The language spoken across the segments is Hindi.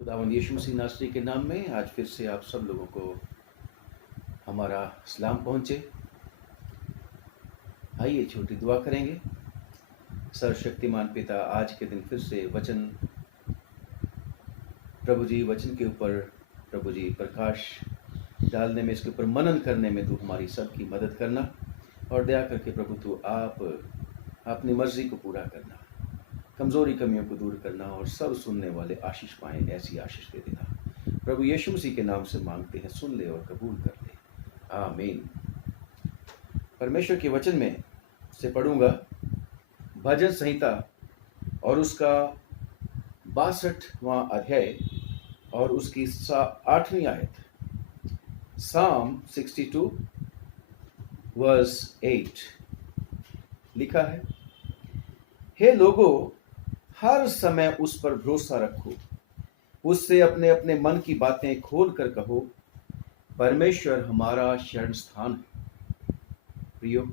खुदावंद यीशु मसीह नासरी के नाम में आज फिर से आप सब लोगों को हमारा सलाम पहुँचे। आइए छोटी दुआ करेंगे। सर्वशक्तिमान पिता, आज के दिन फिर से वचन प्रभु जी वचन के ऊपर प्रभु जी प्रकाश डालने में, इसके ऊपर मनन करने में तू हमारी सबकी मदद करना और दया करके प्रभु तू आप अपनी मर्जी को पूरा करना, कमज़ोरी कमियों को दूर करना और सब सुनने वाले आशीष पाएं, ऐसी आशीष दे देना। प्रभु यीशु मसीह के नाम से मांगते हैं, सुन ले और कबूल कर ले, आमीन। परमेश्वर के वचन में से पढ़ूंगा भजन संहिता और उसका 62वां अध्याय और उसकी 8वीं आयत। साम 62 वर्स 8 लिखा है, हे लोगों, हर समय उस पर भरोसा रखो, उससे अपने अपने मन की बातें खोल कर कहो, परमेश्वर हमारा शरण स्थान है। प्रियो,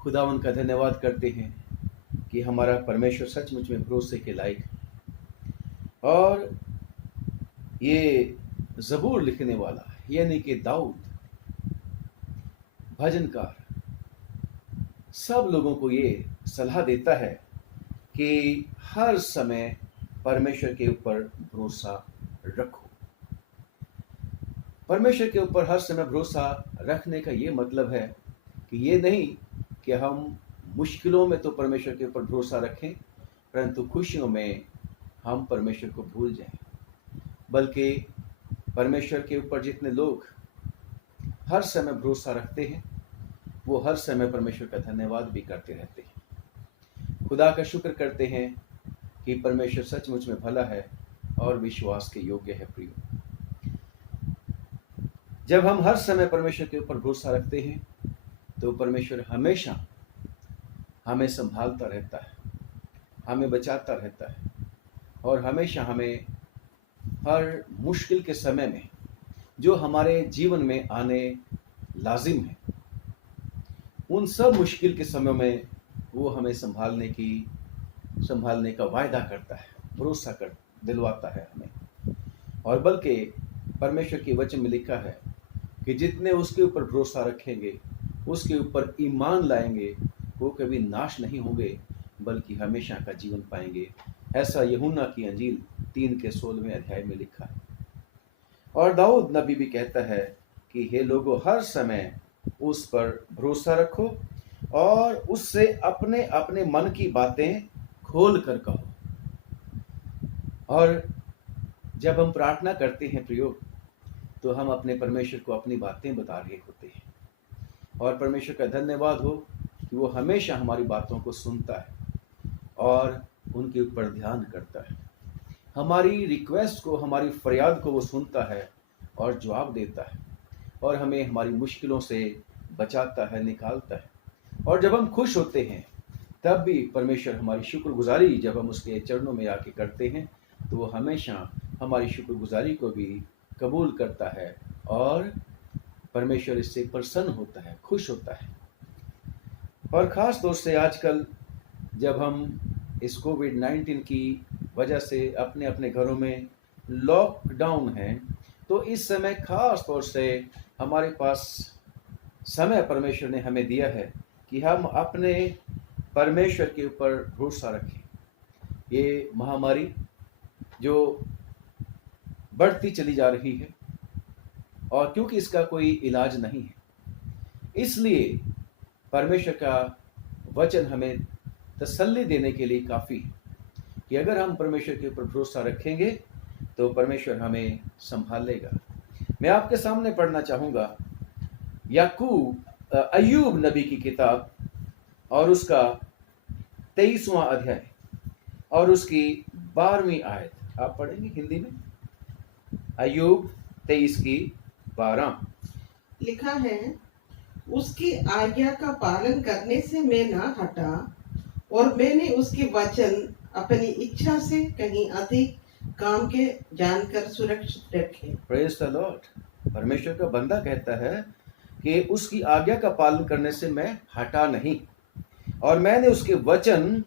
खुदावन का धन्यवाद करते हैं कि हमारा परमेश्वर सचमुच में भरोसे के लायक है। और ये ज़बूर लिखने वाला यानी कि दाऊद भजनकार सब लोगों को ये सलाह देता है कि हर समय परमेश्वर के ऊपर भरोसा रखो। परमेश्वर के ऊपर हर समय भरोसा रखने का ये मतलब है कि ये नहीं कि हम मुश्किलों में तो परमेश्वर के ऊपर भरोसा रखें, परंतु खुशियों में हम परमेश्वर को भूल जाएं। बल्कि परमेश्वर के ऊपर जितने लोग हर समय भरोसा रखते हैं, वो हर समय परमेश्वर का धन्यवाद भी करते रहते हैं, खुदा का शुक्र करते हैं कि परमेश्वर सचमुच में भला है और विश्वास के योग्य है। प्रियो, जब हम हर समय परमेश्वर के ऊपर भरोसा रखते हैं तो परमेश्वर हमेशा हमें संभालता रहता है, हमें बचाता रहता है और हमेशा हमें हर मुश्किल के समय में जो हमारे जीवन में आने लाजिम है, उन सब मुश्किल के समय में वो हमें संभालने का वायदा करता है, भरोसा कर दिलवाता है हमें। और बल्कि परमेश्वर के वचन में लिखा है कि जितने उसके ऊपर भरोसा रखेंगे, उसके ऊपर ईमान लाएंगे, वो कभी नाश नहीं होंगे बल्कि हमेशा का जीवन पाएंगे। ऐसा यूहन्ना की अंजील 3 के 16वें अध्याय में लिखा है। और दाऊद नबी भी कहता है कि हे लोगों, हर समय उस पर भरोसा रखो और उससे अपने अपने मन की बातें खोल कर कहो। और जब हम प्रार्थना करते हैं प्रियो, तो हम अपने परमेश्वर को अपनी बातें बता रहे होते हैं और परमेश्वर का धन्यवाद हो कि वो हमेशा हमारी बातों को सुनता है और उनके ऊपर ध्यान करता है। हमारी रिक्वेस्ट को, हमारी फरियाद को वो सुनता है और जवाब देता है और हमें हमारी मुश्किलों से बचाता है, निकालता है। और जब हम खुश होते हैं तब भी परमेश्वर हमारी शुक्रगुजारी जब हम उसके चरणों में आके करते हैं तो वो हमेशा हमारी शुक्रगुजारी को भी कबूल करता है और परमेश्वर इससे प्रसन्न होता है, खुश होता है। और ख़ास तौर से आजकल जब हम इस कोविड-19 की वजह से अपने अपने घरों में लॉकडाउन हैं, तो इस समय ख़ास तौर से हमारे पास समय परमेश्वर ने हमें दिया है कि हम अपने परमेश्वर के ऊपर भरोसा रखें। ये महामारी जो बढ़ती चली जा रही है और क्योंकि इसका कोई इलाज नहीं है, इसलिए परमेश्वर का वचन हमें तसल्ली देने के लिए काफ़ी है कि अगर हम परमेश्वर के ऊपर भरोसा रखेंगे तो परमेश्वर हमें संभालेगा। मैं आपके सामने पढ़ना चाहूँगा अय्यूब नबी की किताब और उसका 23वां अध्याय और उसकी 12वीं आयत। आप पढ़ेंगे हिंदी में? अय्यूब 23 की 12 लिखा है, उसकी आज्ञा का पालन करने से मैं ना हटा और मैंने उसके वचन अपनी इच्छा से कहीं अधिक काम के जानकर सुरक्षित रखे। Praise the Lord. परमेश्वर का बंदा कहता है कि उसकी आज्ञा का पालन करने से मैं हटा नहीं और मैंने उसके वचन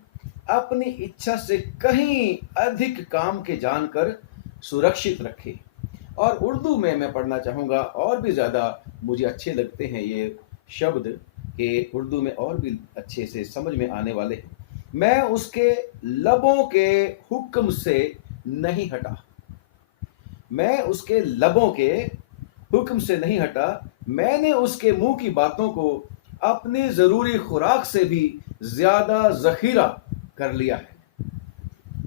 अपनी इच्छा से कहीं अधिक काम के जानकर सुरक्षित रखे। और उर्दू में मैं पढ़ना चाहूँगा, और भी ज़्यादा मुझे अच्छे लगते हैं ये शब्द, कि उर्दू में और भी अच्छे से समझ में आने वाले हैं। मैं उसके लबों के हुक्म से नहीं हटा, मैं उसके लबों के हुक्म से नहीं हटा, मैंने उसके मुंह की बातों को अपनी ज़रूरी खुराक से भी ज़्यादा ज़ख़ीरा कर लिया है।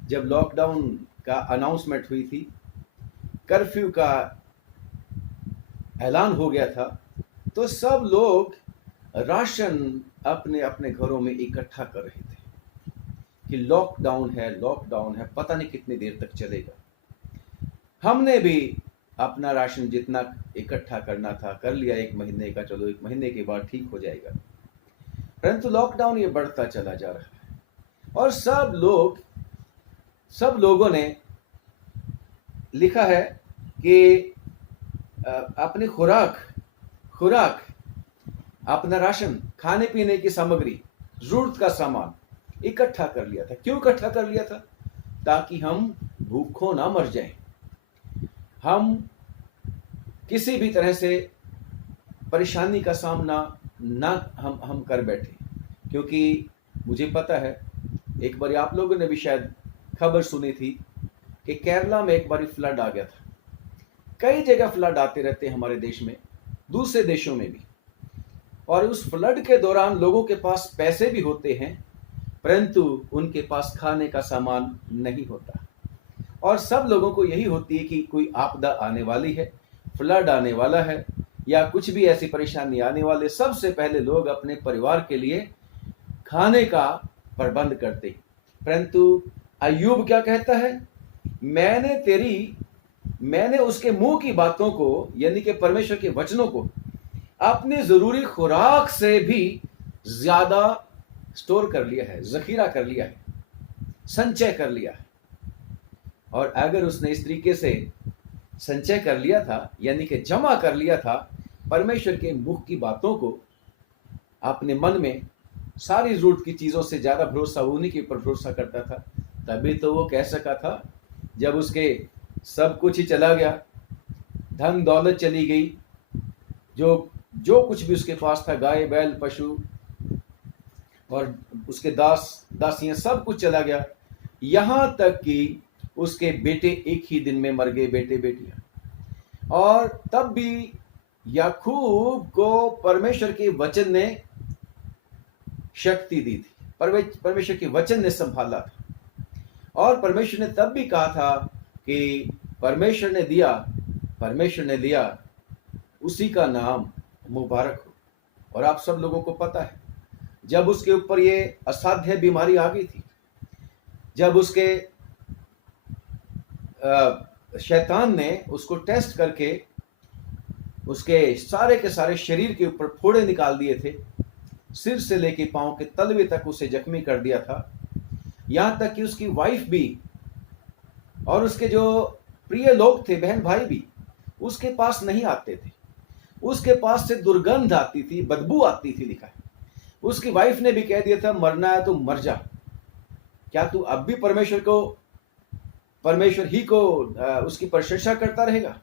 जब लॉकडाउन का अनाउंसमेंट हुई थी, कर्फ्यू का ऐलान हो गया था, तो सब लोग राशन अपने अपने घरों में इकट्ठा कर रहे थे कि लॉकडाउन है, पता नहीं कितनी देर तक चलेगा। हमने भी अपना राशन जितना इकट्ठा करना था कर लिया, 1 महीने का, चलो 1 महीने के बाद ठीक हो जाएगा। परंतु लॉकडाउन ये बढ़ता चला जा रहा है, और सब लोगों ने लिखा है कि अपनी खुराक, अपना राशन, खाने पीने की सामग्री, जरूरत का सामान इकट्ठा कर लिया था। क्यों इकट्ठा कर लिया था? ताकि हम भूखों ना मर जाएं, हम किसी भी तरह से परेशानी का सामना ना हम कर बैठे। क्योंकि मुझे पता है, एक बार आप लोगों ने भी शायद खबर सुनी थी कि केरला में एक बार फ्लड आ गया था। कई जगह फ्लड आते रहते हैं हमारे देश में, दूसरे देशों में भी, और उस फ्लड के दौरान लोगों के पास पैसे भी होते हैं, परंतु उनके पास खाने का सामान नहीं होता। और सब लोगों को यही होती है कि कोई आपदा आने वाली है, फ्लड आने वाला है, या कुछ भी ऐसी परेशानी आने वाले, सबसे पहले लोग अपने परिवार के लिए खाने का प्रबंध करते। परंतु अय्यूब क्या कहता है? मैंने उसके मुंह की बातों को, यानी कि परमेश्वर के वचनों को, अपनी जरूरी खुराक से भी ज्यादा स्टोर कर लिया है, जखीरा कर लिया है, संचय कर लिया है। और अगर उसने इस तरीके से संचय कर लिया था, यानी कि जमा कर लिया था, परमेश्वर के मुख की बातों को अपने मन में, सारी जरूरत की चीजों से ज्यादा भरोसा उन्हीं के ऊपर भरोसा करता था, तभी तो वो कह सका था, जब उसके सब कुछ ही चला गया, धन दौलत चली गई, जो कुछ भी उसके पास था, गाय बैल पशु और उसके दासियां, सब कुछ चला गया, यहां तक कि उसके बेटे एक ही दिन में मर गए, बेटे बेटियां। और तब भी याकूब को परमेश्वर के वचन ने शक्ति दी थी, परमेश्वर के वचन ने संभाला था। और परमेश्वर ने तब भी कहा था कि परमेश्वर ने दिया, उसी का नाम मुबारक हो। और आप सब लोगों को पता है, जब उसके ऊपर ये असाध्य बीमारी आ गई थी, जब उसके शैतान ने उसको टेस्ट करके उसके सारे के सारे शरीर के ऊपर फोड़े निकाल दिए थे, सिर से लेके पांव के तलवे तक उसे जख्मी कर दिया था, यहां तक कि उसकी वाइफ भी और उसके जो प्रिय लोग थे, बहन भाई भी, उसके पास नहीं आते थे। उसके पास से दुर्गंध आती थी, बदबू आती थी, लिखा है। उसकी वाइफ ने भी कह दिया था, मरना है तो मर जा, क्या तू अब भी परमेश्वर ही को उसकी प्रशंसा करता रहेगा?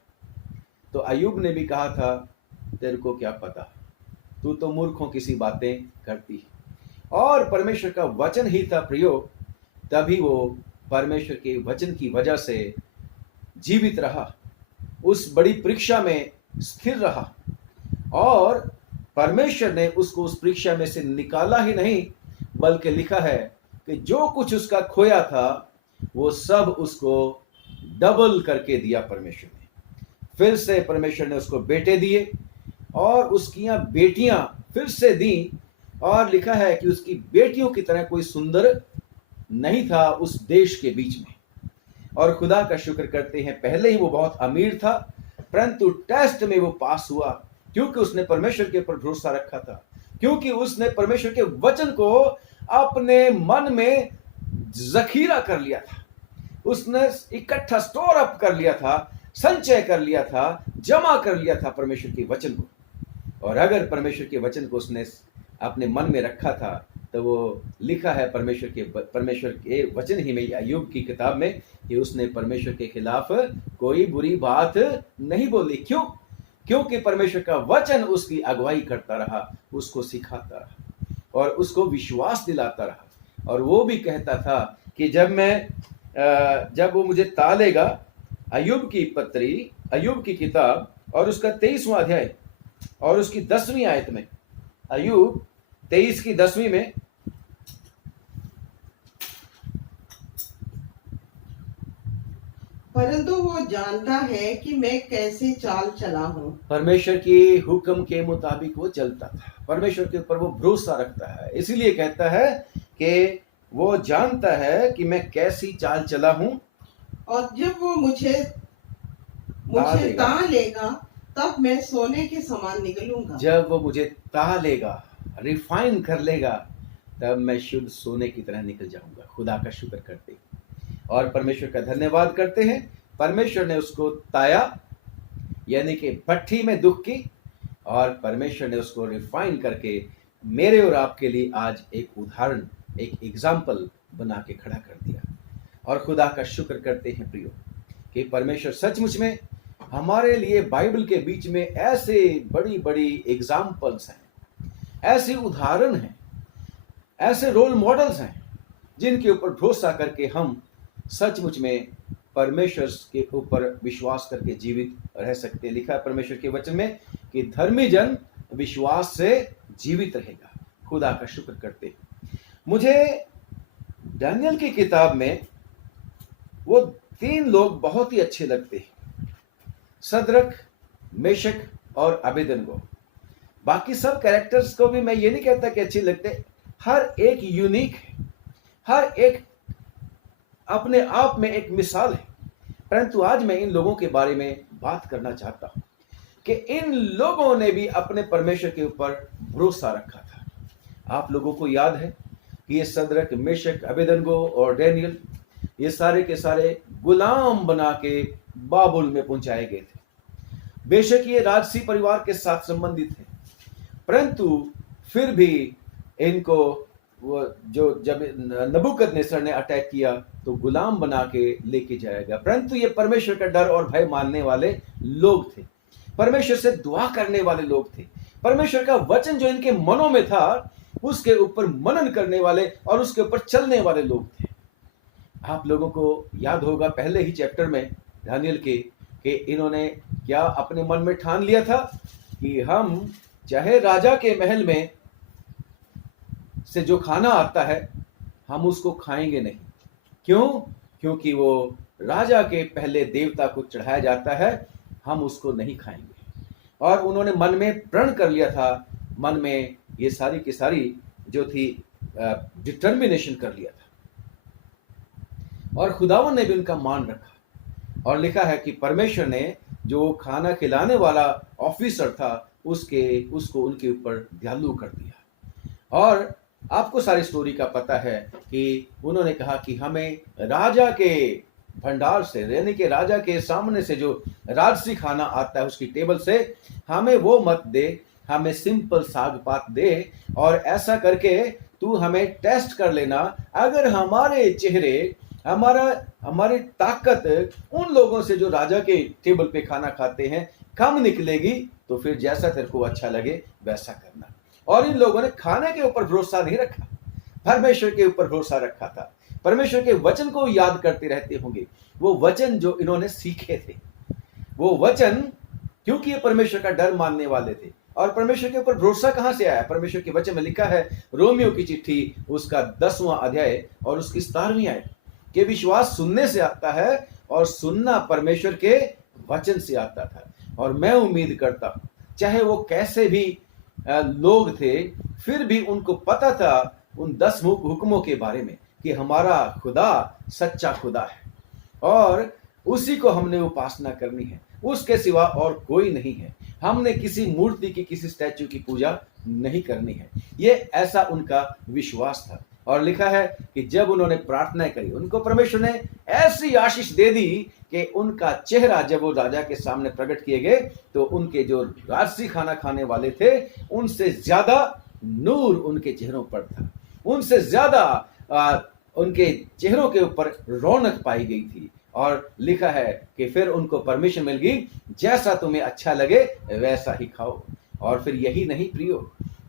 तो अय्यूब ने भी कहा था, तेरे को क्या पता, तू तो मूर्खों की सी बातें करती है। और परमेश्वर का वचन ही था प्रयोग, तभी वो परमेश्वर के वचन की वजह से जीवित रहा, उस बड़ी परीक्षा में स्थिर रहा, और परमेश्वर ने उसको उस परीक्षा में से निकाला ही नहीं, बल्कि लिखा है कि जो कुछ उसका खोया था वो सब उसको डबल करके दिया परमेश्वर ने। फिर से परमेश्वर ने उसको बेटे दिए, और उसकी बेटियां फिर से दी, और लिखा है कि उसकी बेटियों की तरह कोई सुंदर नहीं था उस देश के बीच में। और खुदा का शुक्र करते हैं, पहले ही वो बहुत अमीर था, परंतु टेस्ट में वो पास हुआ, क्योंकि उसने परमेश्वर के ऊपर भरोसा रखा था, क्योंकि उसने परमेश्वर के वचन को अपने मन में जखीरा कर लिया था, उसने इकट्ठा स्टोर अप कर लिया था, संचय कर लिया था, जमा कर लिया था परमेश्वर के वचन को। और अगर परमेश्वर के वचन को उसने अपने मन में रखा था, तो वो लिखा है परमेश्वर के वचन ही में, अय्यूब की किताब में, कि उसने परमेश्वर के खिलाफ कोई बुरी बात नहीं बोली। क्यों? क्योंकि परमेश्वर का वचन उसकी अगुवाई करता रहा, उसको सिखाता रहा और उसको विश्वास दिलाता रहा। और वो भी कहता था कि जब वो मुझे तालेगा, अय्यूब की पत्री, अय्यूब की किताब और उसका 23वां अध्याय और उसकी 10वीं आयत में, अय्यूब 23 की 10वीं में, परंतु वो जानता है कि मैं कैसे चाल चला हूँ। परमेश्वर की हुक्म के मुताबिक वो चलता था, परमेश्वर के ऊपर वो भरोसा रखता है। इसीलिए कहता है कि वो जानता है कि मैं कैसी चाल चला हूं, और जब वो मुझे ता लेगा तब मैं सोने के समान निकलूंगा। जब वो मुझे ता लेगा, रिफाइन कर लेगा, तब मैं शुद्ध सोने की तरह निकल जाऊंगा। खुदा का शुक्र करते हैं और परमेश्वर का धन्यवाद करते हैं। परमेश्वर ने उसको ताया, यानी कि भट्ठी में दुख की, और परमेश्वर ने उसको रिफाइन करके मेरे और आपके लिए आज एक उदाहरण, एक एग्जाम्पल बना के खड़ा कर दिया। और खुदा का शुक्र करते हैं प्रियो कि परमेश्वर सचमुच में हमारे लिए बाइबल के बीच में ऐसे बड़ी बड़ी एग्जाम्पल्स हैं, ऐसे उदाहरण हैं, ऐसे रोल मॉडल्स हैं जिनके ऊपर भरोसा करके हम सचमुच में परमेश्वर के ऊपर विश्वास करके जीवित रह सकते हैं। लिखा है परमेश्वर के वचन में कि धर्मी जन विश्वास से जीवित रहेगा। खुदा का शुक्र करते हैं। मुझे दानियल की किताब में वो 3 लोग बहुत ही अच्छे लगते हैं, सदरक, मेशक और अबेदनगो। बाकी सब कैरेक्टर्स को भी मैं ये नहीं कहता कि अच्छे लगते, हर एक यूनिक है, हर एक अपने आप में एक मिसाल है। परंतु आज मैं इन लोगों के बारे में बात करना चाहता हूं कि इन लोगों ने भी अपने परमेश्वर के ऊपर भरोसा रखा था। आप लोगों को याद है कि ये सदरक, मेशक, अबेदनगो और डैनियल, ये सारे के सारे गुलाम बना के बाबुल में पहुंचाए गए थे। बेशक ये राजसी परिवार के साथ संबंधित थे, परंतु फिर भी इनको वो जब नबूकदनेस्सर ने अटैक किया तो गुलाम बना के लेके जाया गया। परंतु ये परमेश्वर का डर और भय मानने वाले लोग थे, परमेश्वर से दुआ करने वाले लोग थे, परमेश्वर का वचन जो इनके मनों में था उसके ऊपर मनन करने वाले और उसके ऊपर चलने वाले लोग थे। आप लोगों को याद होगा पहले ही चैप्टर में दानियल के कि इन्होंने क्या अपने मन में ठान लिया था कि हम चाहे राजा के महल में से जो खाना आता है हम उसको खाएंगे नहीं। क्यों? क्योंकि वो राजा के पहले देवता को चढ़ाया जाता है, हम उसको नहीं खाएंगे। और उन्होंने मन में प्रण कर लिया था, मन में ये सारी की सारी जो थी डिटर्मिनेशन कर लिया था, और खुदावन ने भी उनका मान रखा। और लिखा है कि परमेश्वर ने जो खाना खिलाने वाला ऑफिसर था उसको उनके ऊपर दयालु कर दिया। और आपको सारी स्टोरी का पता है कि उन्होंने कहा कि हमें राजा के भंडार से, यानी कि राजा के सामने से जो राजसी खाना आता है उसकी टेबल से हमें वो मत दे, हमें सिंपल साग पात दे। और ऐसा करके तू हमें टेस्ट कर लेना, अगर हमारे चेहरे, हमारी ताकत उन लोगों से जो राजा के टेबल पे खाना खाते हैं कम निकलेगी तो फिर जैसा तेरे को अच्छा लगे वैसा करना। और इन लोगों ने खाने के ऊपर भरोसा नहीं रखा, परमेश्वर के ऊपर भरोसा रखा था। परमेश्वर के वचन को याद करते रहते होंगे, वो वचन जो इन्होंने सीखे थे, वो वचन, क्योंकि ये परमेश्वर का डर मानने वाले थे। और परमेश्वर के ऊपर भरोसा कहां से आया? परमेश्वर के वचन में लिखा है, रोमियो की चिट्ठी उसका 10वां अध्याय और उसकी 17वीं आयत, कि विश्वास सुनने से आता है और सुनना परमेश्वर के वचन से आता था। और मैं उम्मीद करता हूं चाहे वो कैसे भी लोग थे, फिर भी उनको पता था उन 10 हुक्मों के बारे में कि हमारा खुदा सच्चा खुदा है और उसी को हमने उपासना करनी है, उसके सिवा और कोई नहीं है। हमने किसी मूर्ति की, किसी स्टैचू की पूजा नहीं करनी है। ये ऐसा उनका विश्वास था। और लिखा है कि जब उन्होंने प्रार्थना करी, उनको परमेश्वर ने ऐसी आशीष दे दी कि उनका चेहरा जब वो राजा के सामने प्रकट किए गए तो उनके जो राजसी खाना खाने वाले थे उनसे ज्यादा नूर उनके चेहरों पर था। उनसे ज्यादा उनके चेहरों के ऊपर रौनक पाई गई थी। और लिखा है कि फिर उनको परमिशन मिल गई, जैसा तुम्हें अच्छा लगे वैसा ही खाओ। और फिर यही नहीं प्रियो,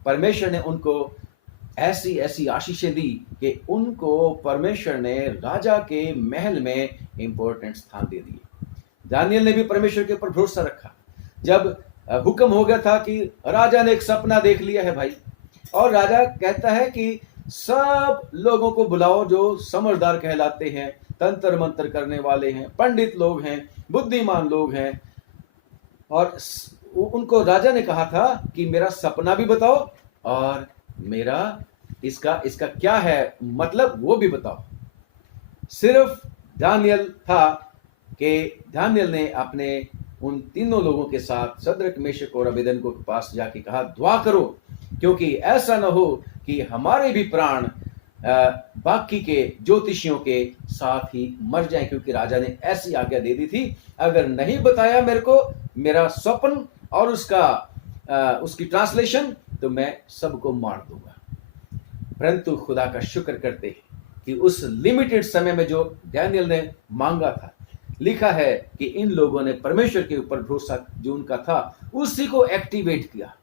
परमेश्वर ने उनको ऐसी ऐसी आशीषें दी कि उनको परमेश्वर ने राजा के महल में इंपॉर्टेंट स्थान दे दिए। दानियल ने भी परमेश्वर के ऊपर भरोसा रखा। जब हुक्म हो गया था कि राजा ने एक सपना देख लिया है भाई, और राजा कहता है कि सब लोगों को बुलाओ जो समझदार कहलाते हैं, तंत्र मंत्र करने वाले हैं, पंडित लोग हैं, बुद्धिमान लोग हैं। और उनको राजा ने कहा था कि मेरा सपना भी बताओ और मेरा इसका क्या है मतलब वो भी बताओ। सिर्फ दानियल था कि दानियल ने अपने उन तीनों लोगों के साथ सद्रक मेशक और अबेदनगो के पास जाके कहा दुआ करो, क्योंकि ऐसा ना हो कि हमारे भी प्राण बाकी के ज्योतिषियों के साथ ही मर जाएं, क्योंकि राजा ने ऐसी आज्ञा दे दी थी, अगर नहीं बताया मेरे को मेरा स्वप्न और उसकी ट्रांसलेशन तो मैं सबको मार दूंगा। परंतु खुदा का शुक्र करते हैं कि उस लिमिटेड समय में जो डैनियल ने मांगा था, लिखा है कि इन लोगों ने परमेश्वर के ऊपर भरोसा जो उनका था उसी को एक्टिवेट किया,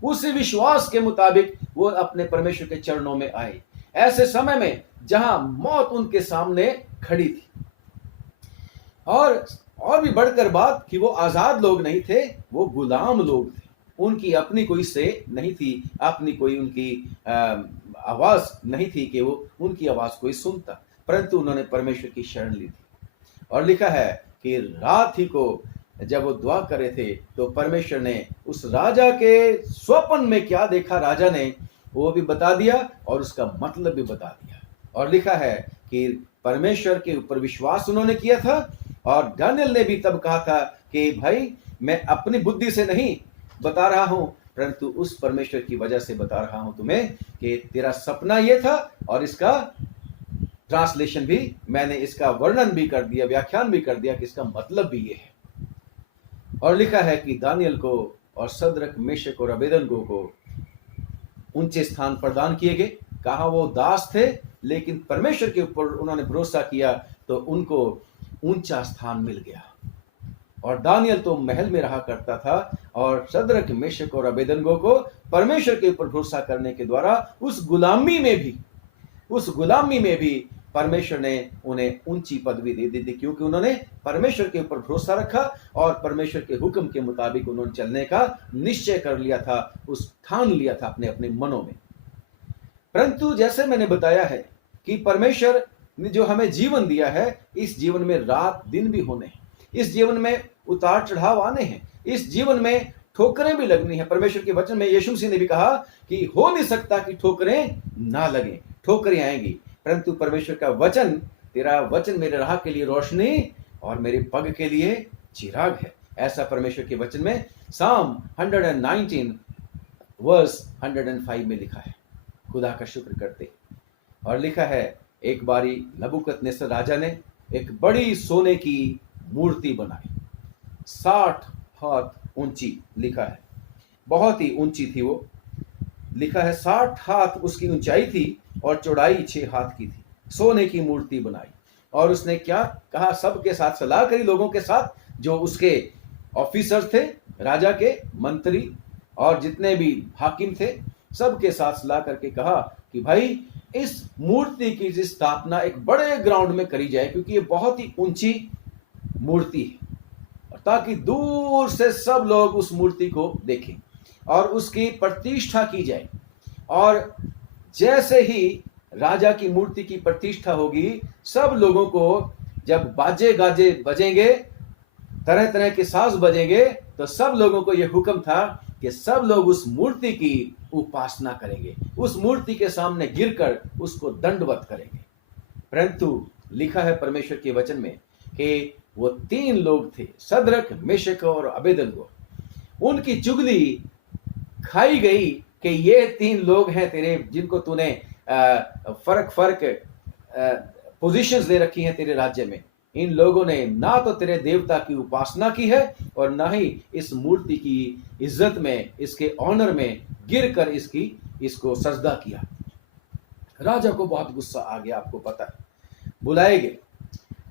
उसी विश्वास के मुताबिक वो अपने परमेश्वर के चरणों में आए, ऐसे समय में जहां मौत उनके सामने खड़ी थी। और भी बढ़कर बात कि वो आजाद लोग नहीं थे, वो गुलाम लोग थे। उनकी अपनी कोई से नहीं थी, अपनी कोई उनकी आवाज नहीं थी कि वो उनकी आवाज कोई सुनता, परंतु उन्होंने परमेश्वर की शरण ली थी। और लिखा है कि रात ही को जब वो दुआ कर रहे थे तो परमेश्वर ने उस राजा के स्वप्न में क्या देखा राजा ने वो भी बता दिया और उसका मतलब भी बता दिया। और लिखा है कि परमेश्वर के ऊपर विश्वास उन्होंने किया था। और दानियल ने भी तब कहा था कि भाई मैं अपनी बुद्धि से नहीं बता रहा हूं, परंतु उस परमेश्वर की वजह से बता रहा हूं तुम्हें कि तेरा सपना ये था और इसका ट्रांसलेशन भी मैंने, इसका वर्णन भी कर दिया, व्याख्यान भी कर दिया कि इसका मतलब भी ये है। और लिखा है कि दानियल को और सद्रक मेशक और अबेदनगो को ऊंचे स्थान प्रदान किए गए। कहा वो दास थे, लेकिन परमेश्वर के ऊपर उन्होंने भरोसा किया तो उनको ऊंचा स्थान मिल गया। और दानियल तो महल में रहा करता था, और सद्रक मेशक और अबेदनगो को परमेश्वर के ऊपर भरोसा करने के द्वारा उस गुलामी में भी परमेश्वर ने उन्हें ऊंची पदवी दे दी थी, क्योंकि उन्होंने परमेश्वर के ऊपर भरोसा रखा और परमेश्वर के हुक्म के मुताबिक उन्होंने चलने का निश्चय कर लिया था, उस ठान लिया था अपने अपने मनों में। परंतु जैसे मैंने बताया है कि परमेश्वर ने जो हमें जीवन दिया है, इस जीवन में रात दिन भी होने हैं, इस जीवन में उतार चढ़ाव आने हैं, इस जीवन में ठोकरें भी लगनी है। परमेश्वर के वचन में यीशु मसीह ने भी कहा कि हो नहीं सकता कि ठोकरें ना लगें, ठोकरें आएंगी, परंतु परमेश्वर का वचन, तेरा वचन मेरे राह के लिए रोशनी और मेरे पग के लिए चिराग है, ऐसा परमेश्वर के वचन में साम 119 वर्स 105 में लिखा है। खुदा का शुक्र करते। और लिखा है एक बारी नबूकदनेस्सर राजा ने एक बड़ी सोने की मूर्ति बनाई, 60 हाथ ऊंची, लिखा है बहुत ही ऊंची थी वो। लिखा है 60 हाथ उसकी ऊंचाई थी और चौड़ाई 6 हाथ की थी। सोने की मूर्ति बनाई। और उसने क्या कहा, सबके साथ सलाह करी, लोगों के साथ जो उसके ऑफिसर थे, राजा के मंत्री और जितने भी हाकिम थे, सबके साथ सलाह करके कहा कि भाई इस मूर्ति की स्थापना एक बड़े ग्राउंड में करी जाए, क्योंकि ये बहुत ही ऊंची मूर्ति है, ताकि दूर से सब लोग उस मूर्ति को देखें और उसकी प्रतिष्ठा की जाए। और जैसे ही राजा की मूर्ति की प्रतिष्ठा होगी, सब लोगों को जब बाजे गाजे बजेंगे, तरह तरह के साज बजेंगे, तो सब लोगों को यह हुक्म था कि सब लोग उस मूर्ति की उपासना करेंगे, उस मूर्ति के सामने गिरकर उसको दंडवत करेंगे। परंतु लिखा है परमेश्वर के वचन में कि वो 3 लोग थे, सद्रक मेशक और अबेदनगो, उनकी चुगली खाई गई कि ये 3 लोग हैं तेरे, जिनको तूने फर्क पोजीशंस दे रखी हैं तेरे राज्य में। इन लोगों ने ना तो तेरे देवता की उपासना की है और ना ही इस मूर्ति की इज्जत में, इसके ऑनर में गिरकर इसको सजदा किया। राजा को बहुत गुस्सा आ गया, आपको पता है। बुलाए गए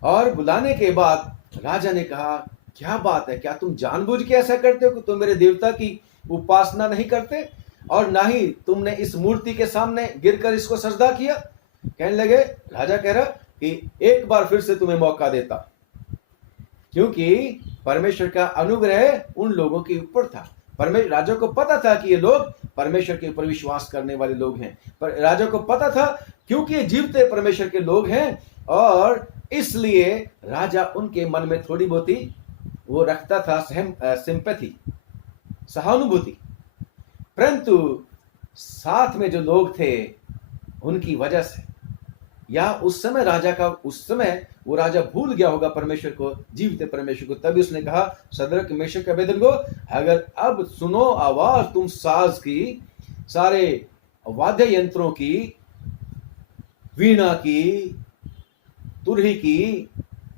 और बुलाने के बाद राजा ने कहा, क्या बात है, क्या तुम जानबूझ के ऐसा करते हो कि तुम मेरे देवता की उपासना नहीं करते और ना ही तुमने इस मूर्ति के सामने गिरकर इसको सजदा किया? कहने लगे, राजा कह रहा कि एक बार फिर से तुम्हें मौका देता, क्योंकि परमेश्वर का अनुग्रह उन लोगों के ऊपर था। परमेश्वर, राजा को पता था कि ये लोग परमेश्वर के ऊपर विश्वास करने वाले लोग हैं, पर राजा को पता था क्योंकि ये जीवते परमेश्वर के लोग हैं, और इसलिए राजा उनके मन में थोड़ी बहुत ही वो रखता था सिंपैथी, सहानुभूति। परंतु साथ में जो लोग थे उनकी वजह से, या उस समय वो राजा भूल गया होगा परमेश्वर को, जीवते परमेश्वर को, तभी उसने कहा, सद्रक मेशक अबेदनगो, अगर अब सुनो आवाज तुम साज की, सारे वाद्य यंत्रों की, वीणा की, तुरही की,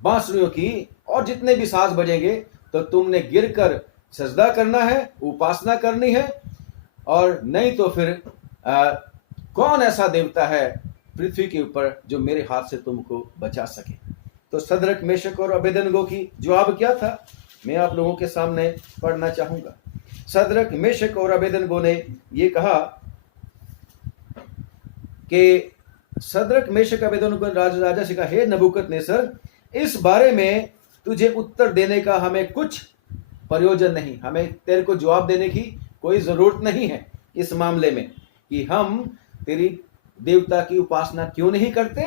बांसुरियों की, और जितने भी साज बजेंगे, तो तुमने गिरकर सजदा करना है, उपासना करनी है, और नहीं तो फिर कौन ऐसा देवता है पृथ्वी के ऊपर जो मेरे हाथ से तुमको बचा सके। तो सद्रक मेशक और अबेदनगो की जवाब क्या था, मैं आप लोगों के सामने पढ़ना चाहूंगा। सद्रक मेशक और अबेदनगो ने ये कहा कि सद्रक मेशक अबेदनगो राजा से कहा, हे नबूकदनेस्सर, इस बारे में तुझे उत्तर देने का हमें कुछ प्रयोजन नहीं, हमें तेरे को जवाब देने की कोई जरूरत नहीं है इस मामले में कि हम तेरी देवता की उपासना क्यों नहीं करते,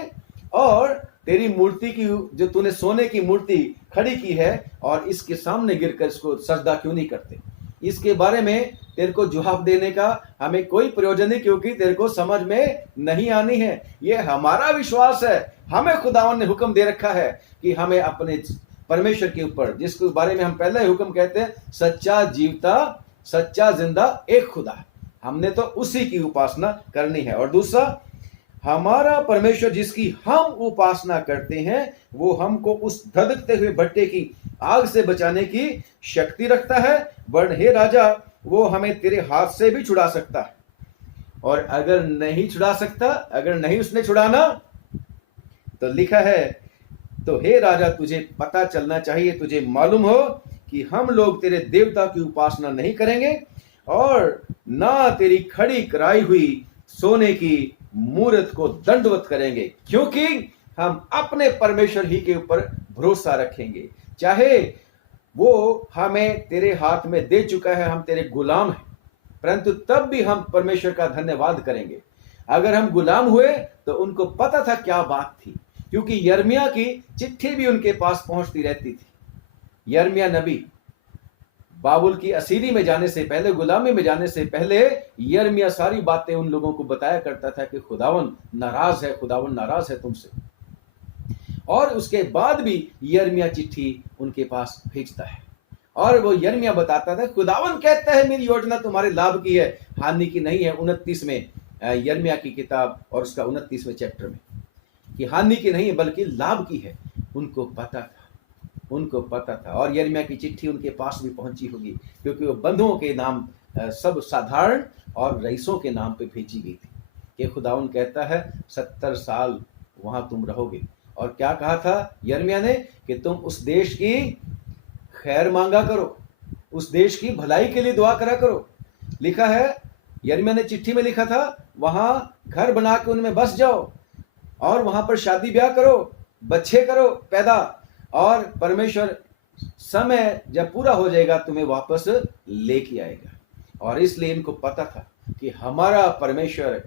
और तेरी मूर्ति की, जो तूने सोने की मूर्ति खड़ी की है और इसके सामने गिरकर इसको सजदा क्यों नहीं करते। इसके बारे में तेरे को जवाब देने का हमें कोई प्रयोजन नहीं, क्योंकि तेरे को समझ में नहीं आनी है। ये हमारा विश्वास है, हमें खुदावन ने हुक्म दे रखा है कि हमें अपने परमेश्वर के ऊपर, जिसके बारे में हम पहले ही हुक्म कहते हैं, सच्चा जीवता सच्चा जिंदा एक खुदा, हमने तो उसी की उपासना करनी है। और दूसरा, हमारा परमेश्वर जिसकी हम उपासना करते हैं वो हमको उस धधकते हुए भट्टे की आग से बचाने की शक्ति रखता है, वरन हे राजा वो हमें तेरे हाथ से भी छुड़ा सकता है, और अगर नहीं छुड़ा सकता, अगर नहीं उसने छुड़ाना, तो लिखा है, तो हे राजा तुझे पता चलना चाहिए, तुझे मालूम हो कि हम लोग तेरे देवता की उपासना नहीं करेंगे और ना तेरी खड़ी कराई हुई सोने की मूर्त को दंडवत करेंगे, क्योंकि हम अपने परमेश्वर ही के ऊपर भरोसा रखेंगे। चाहे वो हमें तेरे हाथ में दे चुका है, हम तेरे गुलाम हैं, परंतु तब भी हम परमेश्वर का धन्यवाद करेंगे। अगर हम गुलाम हुए तो उनको पता था क्या बात थी, क्योंकि यिर्मयाह की चिट्ठी भी उनके पास पहुंचती रहती थी। यिर्मयाह नबी बाबुल की असीरी में जाने से पहले, गुलामी में जाने से पहले, यिर्मयाह सारी बातें उन लोगों को बताया करता था कि खुदावन नाराज है, खुदावन नाराज है तुमसे। और उसके बाद भी यिर्मयाह चिट्ठी उनके पास भेजता है, और वो यिर्मयाह बताता था, खुदावन कहता है मेरी योजना तुम्हारे लाभ की है, हानि की नहीं है। 29 में यिर्मयाह की किताब और उसका 29वें चैप्टर में, कि हानि की नहीं है बल्कि लाभ की है। उनको पता था, उनको पता था। और यिर्मयाह की चिट्ठी उनके पास भी पहुंची होगी, क्योंकि वो बंधुओं के नाम, सब साधारण और रईसों के नाम पे भेजी गई थी कि खुदावन कहता है 70 साल वहां तुम रहोगे। और क्या कहा था यिर्मयाह ने, कि तुम उस देश की खैर मांगा करो, उस देश की भलाई के लिए दुआ करा करो। लिखा है, यिर्मयाह ने चिट्ठी में लिखा था, वहां घर बना के उनमें बस जाओ और वहां पर शादी ब्याह करो, बच्चे करो पैदा, और परमेश्वर समय जब पूरा हो जाएगा तुम्हें वापस लेके आएगा। और इसलिए इनको पता था कि हमारा परमेश्वर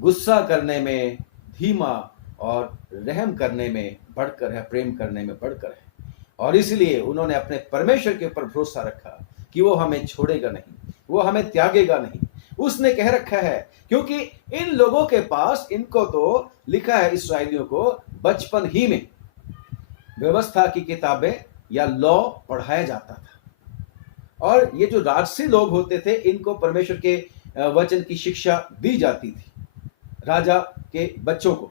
गुस्सा करने में धीमा और रहम करने में बढ़कर है, प्रेम करने में बढ़कर है। और इसलिए उन्होंने अपने परमेश्वर के ऊपर भरोसा रखा कि वो हमें छोड़ेगा नहीं, वो हमें त्यागेगा नहीं। उसने कह रखा है, क्योंकि इन लोगों के पास, इनको तो लिखा है इस्राएलियों को बचपन ही में व्यवस्था की किताबें या लॉ पढ़ाया जाता था, और ये जो राजसी लोग होते थे इनको परमेश्वर के वचन की शिक्षा दी जाती थी राजा के बच्चों को।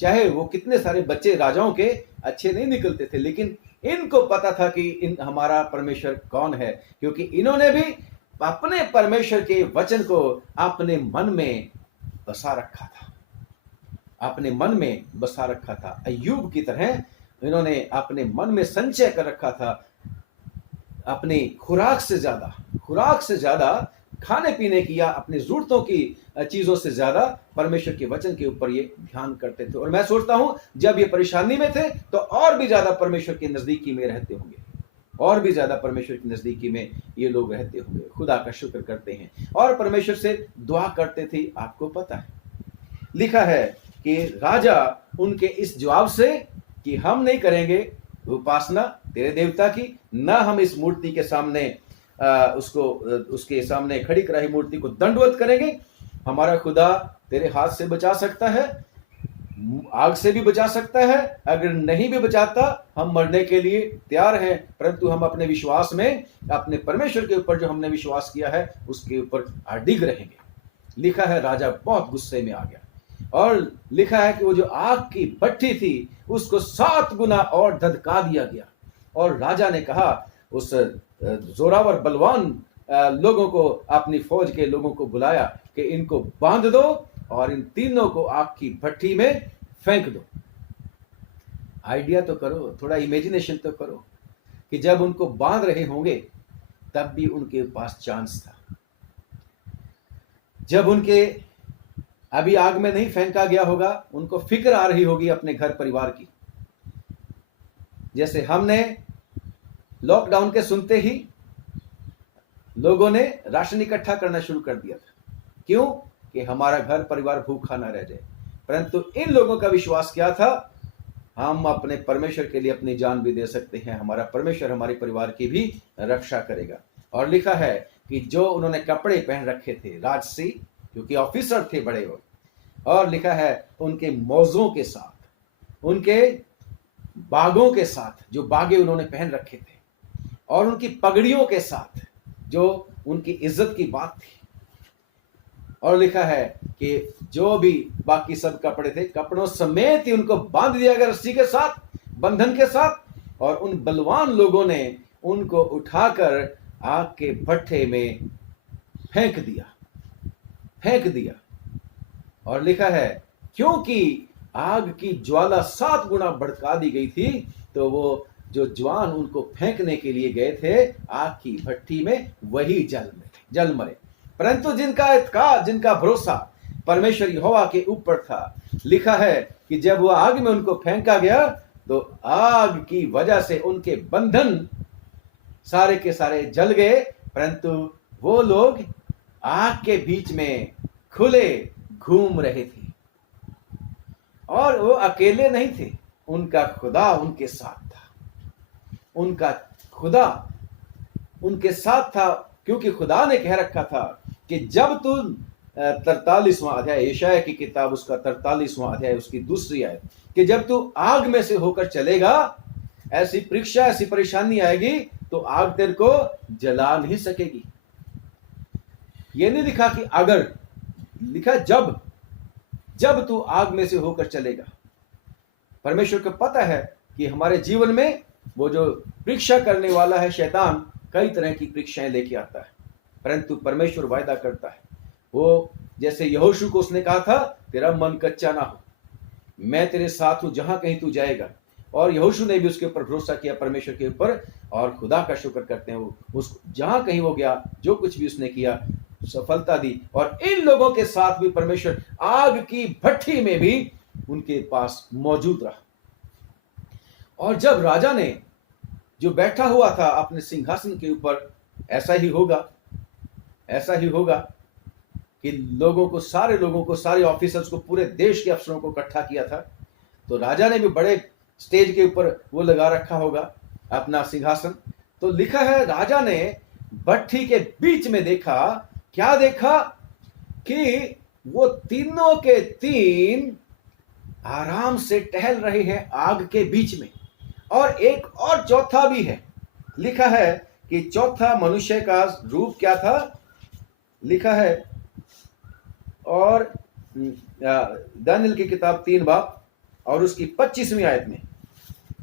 चाहे वो कितने सारे बच्चे राजाओं के अच्छे नहीं निकलते थे, लेकिन इनको पता था कि हमारा परमेश्वर कौन है, क्योंकि इन्होंने भी अपने परमेश्वर के वचन को अपने मन में बसा रखा था। अपने मन में बसा रखा था। अय्यूब की तरह इन्होंने अपने मन में संचय कर रखा था। अपनी खुराक से ज्यादा खाने पीने की या अपनी जरूरतों की चीजों से ज्यादा परमेश्वर के वचन के ऊपर ये ध्यान करते थे। और मैं सोचता हूं जब ये परेशानी में थे तो और भी ज्यादा परमेश्वर की नजदीकी में रहते होंगे, और भी ज्यादा परमेश्वर की नजदीकी में ये लोग रहते होंगे। खुदा का शुक्र करते हैं और परमेश्वर से दुआ करते थे। आपको पता है, लिखा है कि राजा उनके इस जवाब से कि हम नहीं करेंगे उपासना तेरे देवता की, ना हम इस मूर्ति के सामने उसके सामने खड़ी कराई मूर्ति को दंडवत करेंगे। हमारा खुदा तेरे हाथ से बचा सकता है, आग से भी बचा सकता है, अगर नहीं भी बचाता हम मरने के लिए तैयार हैं, परंतु हम अपने विश्वास में अपने परमेश्वर के ऊपर जो हमने विश्वास किया है उसके ऊपर अडिग रहेंगे। लिखा है राजा बहुत गुस्से में आ गया और लिखा है कि वो जो आग की भट्टी थी उसको 7 गुना और धधका दिया गया। और राजा ने कहा उस जोरावर बलवान लोगों को, अपनी फौज के लोगों को बुलाया कि इनको बांध दो और इन तीनों को आग की भट्टी में फेंक दो। आइडिया तो करो, थोड़ा इमेजिनेशन तो करो कि जब उनको बांध रहे होंगे तब भी उनके पास चांस था। जब उनके अभी आग में नहीं फेंका गया होगा, उनको फिक्र आ रही होगी अपने घर परिवार की। जैसे हमने लॉकडाउन के सुनते ही लोगों ने राशन इकट्ठा करना शुरू कर दिया था। क्यों? कि हमारा घर परिवार भूखा ना रह जाए। परंतु इन लोगों का विश्वास क्या था? हम अपने परमेश्वर के लिए अपनी जान भी दे सकते हैं, हमारा परमेश्वर हमारे परिवार की भी रक्षा करेगा। और लिखा है कि जो उन्होंने कपड़े पहन रखे थे राजसी, क्योंकि ऑफिसर थे बड़े वो, और लिखा है उनके मौजों के साथ, उनके बागों के साथ, जो बागे उन्होंने पहन रखे थे, और उनकी पगड़ियों के साथ जो उनकी इज्जत की बात थी। और लिखा है कि जो भी बाकी सब कपड़े थे, कपड़ों समेत ही उनको बांध दिया गया रस्सी के साथ, बंधन के साथ, और उन बलवान लोगों ने उनको उठाकर आग के भट्ठे में फेंक दिया। और लिखा है क्योंकि आग की ज्वाला 7 गुना भड़का दी गई थी, तो वो जो जवान उनको फेंकने के लिए गए थे आग की भट्टी में, वही जल मरे। परंतु जिनका भरोसा परमेश्वर यहोवा के ऊपर था, लिखा है कि जब वो आग में उनको फेंका गया तो आग की वजह से उनके बंधन सारे के सारे जल गए, परंतु वो लोग आग के बीच में खुले घूम रहे थे। और वो अकेले नहीं थे, उनका खुदा उनके साथ था। उनका खुदा उनके साथ था, क्योंकि खुदा ने कह रखा था कि जब तू 43वां अध्याय, यशायाह की किताब उसका 43वां अध्याय उसकी दूसरी आयत, कि जब तू आग में से होकर चलेगा, ऐसी परीक्षा ऐसी परेशानी आएगी तो आग तेरे को जला नहीं सकेगी। ये नहीं लिखा कि अगर, लिखा जब तू आग में से होकर चलेगा। परमेश्वर को पता है कि हमारे जीवन में वो जो परीक्षा करने वाला है शैतान, कई तरह की परीक्षाएं लेके आता है, परंतु परमेश्वर वायदा करता है। वो जैसे यहोशू को उसने कहा था, तेरा मन कच्चा ना हो, मैं तेरे साथ हूं जहां कहीं तू जाएगा। और यहोशू ने भी उसके ऊपर भरोसा किया, परमेश्वर के ऊपर, और खुदा का शुक्र करते हैं, वो उस जहां कहीं वो गया, जो कुछ भी उसने किया, सफलता दी। और इन लोगों के साथ भी परमेश्वर आग की भट्टी में भी उनके पास मौजूद रहा। और जब राजा ने जो बैठा हुआ था अपने सिंहासन के ऊपर, ऐसा ही होगा कि सारे लोगों को, सारे ऑफिसर्स को, पूरे देश के अफसरों को इकट्ठा किया था, तो राजा ने भी बड़े स्टेज के ऊपर वो लगा रखा होगा अपना सिंहासन। तो लिखा है राजा ने भट्टी के बीच में देखा, क्या देखा? कि वो तीनों के तीन आराम से टहल रहे हैं आग के बीच में, और एक और चौथा भी है। लिखा है कि चौथा मनुष्य का रूप क्या था? लिखा है, और दानियल की किताब 3 बाब और उसकी 25वीं आयत में,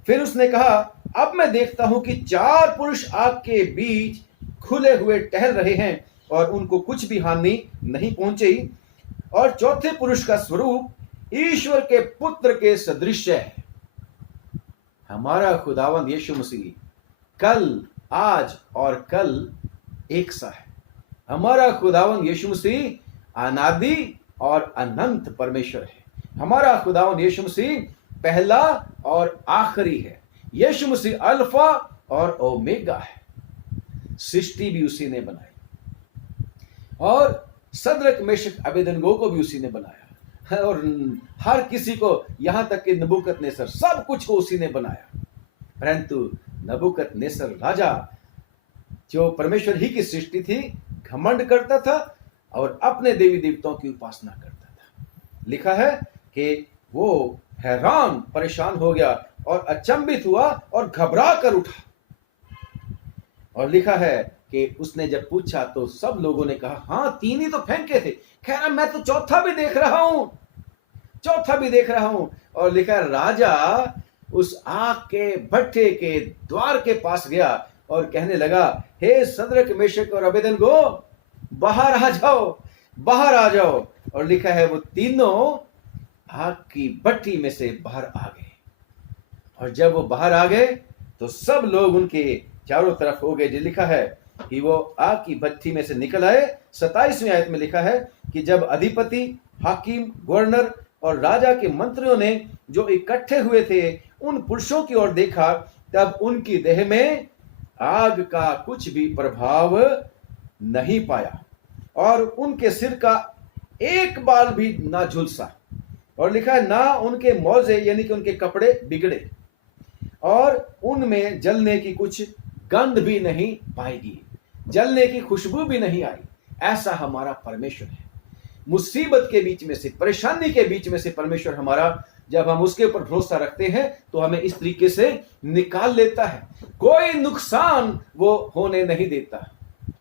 फिर उसने कहा, अब मैं देखता हूं कि 4 पुरुष आग के बीच खुले हुए टहल रहे हैं और उनको कुछ भी हानि नहीं पहुंची। और चौथे पुरुष का स्वरूप ईश्वर के पुत्र के सदृश है। हमारा खुदावंद यीशु मसीह कल, आज और कल एक सा है। हमारा खुदावंद यीशु मसीह अनादि और अनंत परमेश्वर है। हमारा खुदावंद यीशु मसीह पहला और आखिरी है। यीशु मसीह अल्फा और ओमेगा है। सृष्टि भी उसी ने बनाई और सदरक मेशक अबेदनगो को भी उसी ने बनाया और हर किसी को, यहां तक कि नबूकदनेस्सर, सब कुछ को उसी ने बनाया। परंतु नबूकदनेस्सर राजा, जो परमेश्वर ही की सृष्टि थी, घमंड करता था और अपने देवी देवताओं की उपासना करता था। लिखा है कि वो हैरान, परेशान हो गया और अचंभित हुआ और घबरा कर उठा। और लिखा है कि उसने जब पूछा तो सब लोगों ने कहा, हाँ 3 ही तो फेंके थे। कह रहा मैं तो चौथा भी देख रहा हूं, चौथा भी देख रहा हूं। और लिखा राजा उस आग के भट्ठे के द्वार के पास गया और कहने लगा, हे सदरक मेशक और अबेदनगो, बाहर आ जाओ, बाहर आ जाओ। और लिखा है वो तीनों आग की भट्टी में से बाहर आ गए। और जब वो बाहर आ गए तो सब लोग उनके चारों तरफ हो गए। जो लिखा है कि वो आग की भट्टी में से निकल आए। 27वीं आयत में लिखा है कि जब अधिपति, हाकिम, गवर्नर और राजा के मंत्रियों ने जो इकट्ठे हुए थे उन पुरुषों की ओर देखा, तब उनकी देह में आग का कुछ भी प्रभाव नहीं पाया और उनके सिर का एक बाल भी ना झुलसा। और लिखा है ना उनके मौजे यानी कि उनके कपड़े बिगड़े और उनमें जलने की कुछ गंध भी नहीं पाएगी, जलने की खुशबू भी नहीं आई। ऐसा हमारा परमेश्वर है। मुसीबत के बीच में से, परेशानी के बीच में से परमेश्वर हमारा, जब हम उसके ऊपर भरोसा रखते हैं तो हमें इस तरीके से निकाल लेता है। कोई नुकसान वो होने नहीं देता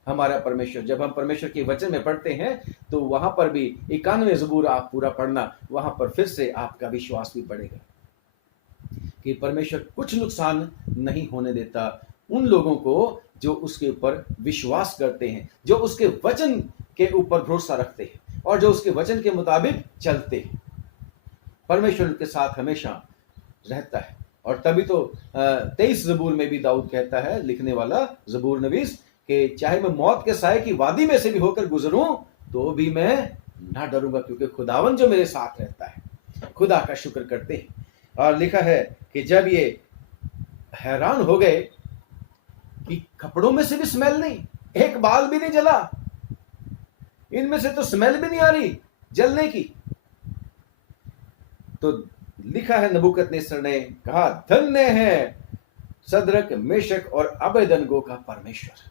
हमारा परमेश्वर। जब हम परमेश्वर के वचन में पढ़ते हैं तो वहां पर भी 91 ज़बूर आप पूरा पढ़ना, वहां पर फिर से आपका विश्वास भी बढ़ेगा कि परमेश्वर कुछ नुकसान नहीं होने देता उन लोगों को जो उसके ऊपर विश्वास करते हैं, जो उसके वचन के ऊपर भरोसा रखते हैं और जो उसके वचन के मुताबिक चलते हैं। परमेश्वर उनके साथ हमेशा रहता है। और तभी तो 23 ज़बूर में भी दाऊद कहता है, लिखने वाला ज़बूर नवीस, कि चाहे मैं मौत के साए की वादी में से भी होकर गुजरूं तो भी मैं ना डरूंगा, क्योंकि खुदावन जो मेरे साथ रहता है। खुदा का शुक्र करते हैं। और लिखा है कि जब ये हैरान हो गए कि कपड़ों में से भी स्मेल नहीं, एक बाल भी नहीं जला, इनमें से तो स्मेल भी नहीं आ रही जलने की, तो लिखा है नबूकदनेस्सर ने कहा, धन्य है सदरक, मेशक और अबेदनगो का परमेश्वर,